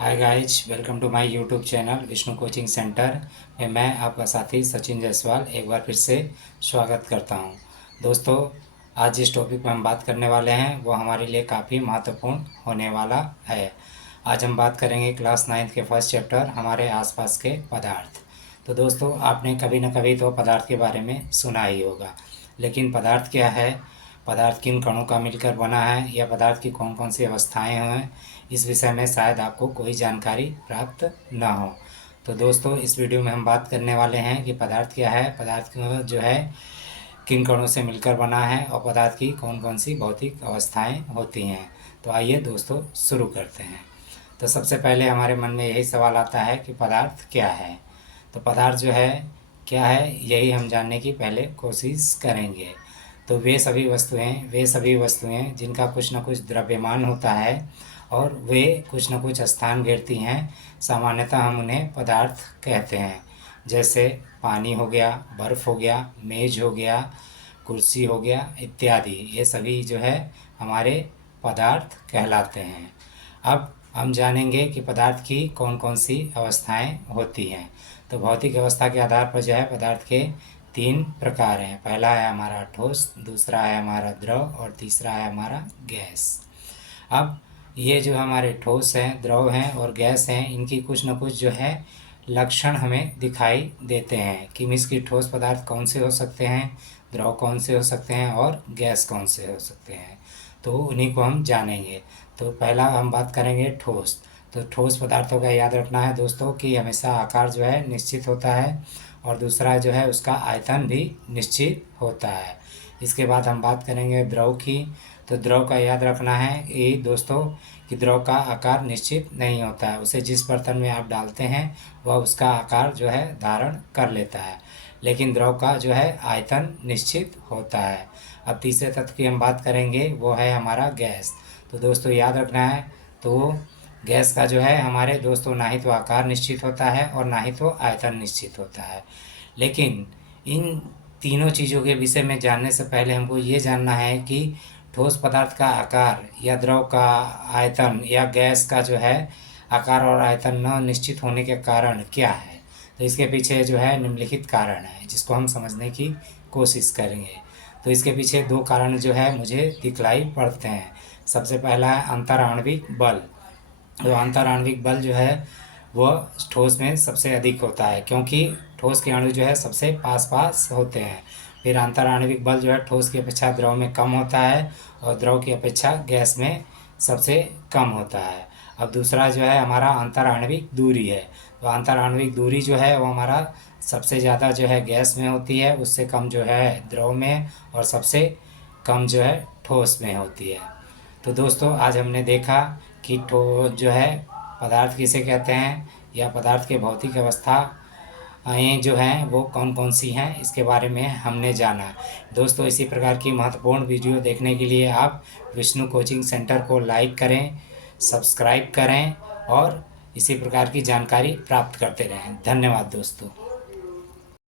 Hi guys, welcome to my YouTube channel Vishnu coaching centre में मैं आपका साथी सचिन जायसवाल एक बार फिर से स्वागत करता हूं। दोस्तों, आज जिस टॉपिक पर हम बात करने वाले हैं वो हमारे लिए काफ़ी महत्वपूर्ण होने वाला है। आज हम बात करेंगे क्लास 9th के फर्स्ट चैप्टर हमारे आसपास के पदार्थ। तो दोस्तों, आपने कभी न कभी तो पदार्थ के बारे में सुना ही होगा, लेकिन पदार्थ क्या है, पदार्थ किन कणों का मिलकर बना है या पदार्थ की कौन कौन सी अवस्थाएं हैं, इस विषय में शायद आपको कोई जानकारी प्राप्त ना हो। तो दोस्तों, इस वीडियो में हम बात करने वाले हैं कि पदार्थ क्या है, पदार्थ जो है किन कणों से मिलकर बना है और पदार्थ की कौन कौन सी भौतिक अवस्थाएं होती हैं। तो आइए दोस्तों शुरू करते हैं। तो सबसे पहले हमारे मन में यही सवाल आता है कि पदार्थ क्या है। तो पदार्थ जो है क्या है, यही हम जानने की पहले कोशिश करेंगे। तो वे सभी वस्तुएं जिनका कुछ न कुछ द्रव्यमान होता है और वे कुछ न कुछ स्थान घेरती हैं, सामान्यतः हम उन्हें पदार्थ कहते हैं। जैसे पानी हो गया, बर्फ़ हो गया, मेज हो गया, कुर्सी हो गया इत्यादि, ये सभी जो है हमारे पदार्थ कहलाते हैं। अब हम जानेंगे कि पदार्थ की कौन कौन सी अवस्थाएं होती हैं। तो भौतिक अवस्था के आधार पर जो है पदार्थ के 3 प्रकार हैं। पहला है हमारा ठोस, दूसरा है हमारा द्रव और तीसरा है हमारा गैस। अब ये जो हमारे ठोस हैं, द्रव हैं और गैस हैं, इनकी कुछ न कुछ जो है लक्षण हमें दिखाई देते हैं कि इसकी ठोस पदार्थ कौन से हो सकते हैं, द्रव कौन से हो सकते हैं और गैस कौन से हो सकते हैं। तो उन्हीं को हम जानेंगे। तो पहला हम बात करेंगे ठोस। तो ठोस पदार्थों का याद रखना है दोस्तों कि हमेशा आकार जो है निश्चित होता है और दूसरा जो है उसका आयतन भी निश्चित होता है। इसके बाद हम बात करेंगे द्रव की। तो द्रव का याद रखना है कि दोस्तों कि द्रव का आकार निश्चित नहीं होता है, उसे जिस बर्तन में आप डालते हैं वह उसका आकार जो है धारण कर लेता है, लेकिन द्रव का जो है आयतन निश्चित होता है। अब तीसरे तत्व की हम बात करेंगे, वो है हमारा गैस। तो दोस्तों याद रखना है, तो गैस का जो है हमारे दोस्तों ना ही तो आकार निश्चित होता है और ना ही तो आयतन निश्चित होता है। लेकिन इन तीनों चीज़ों के विषय में जानने से पहले हमको ये जानना है कि ठोस पदार्थ का आकार या द्रव का आयतन या गैस का जो है आकार और आयतन न निश्चित होने के कारण क्या है। तो इसके पीछे जो है निम्नलिखित कारण है जिसको हम समझने की कोशिश करेंगे। तो इसके पीछे 2 कारण जो है मुझे दिखलाई पड़ते हैं। सबसे पहला है अंतराण्विक बल। तो अंतराण्विक बल जो है वह ठोस में सबसे अधिक होता है, क्योंकि ठोस के अणु जो है सबसे पास पास होते हैं। फिर अंतराण्विक बल जो है ठोस की अपेक्षा द्रव में कम होता है और द्रव की अपेक्षा गैस में सबसे कम होता है। अब दूसरा जो है हमारा अंतराण्विक दूरी है। तो अंतराण्विक दूरी जो है वो हमारा सबसे ज़्यादा जो है गैस में होती है, उससे कम जो है द्रव में और सबसे कम जो है ठोस में होती है। तो दोस्तों, आज हमने देखा कि जो है पदार्थ किसे कहते हैं या पदार्थ के भौतिक अवस्था जो हैं वो कौन कौन सी हैं, इसके बारे में हमने जाना। दोस्तों, इसी प्रकार की महत्वपूर्ण वीडियो देखने के लिए आप विष्णु कोचिंग सेंटर को लाइक करें, सब्सक्राइब करें और इसी प्रकार की जानकारी प्राप्त करते रहें। धन्यवाद दोस्तों।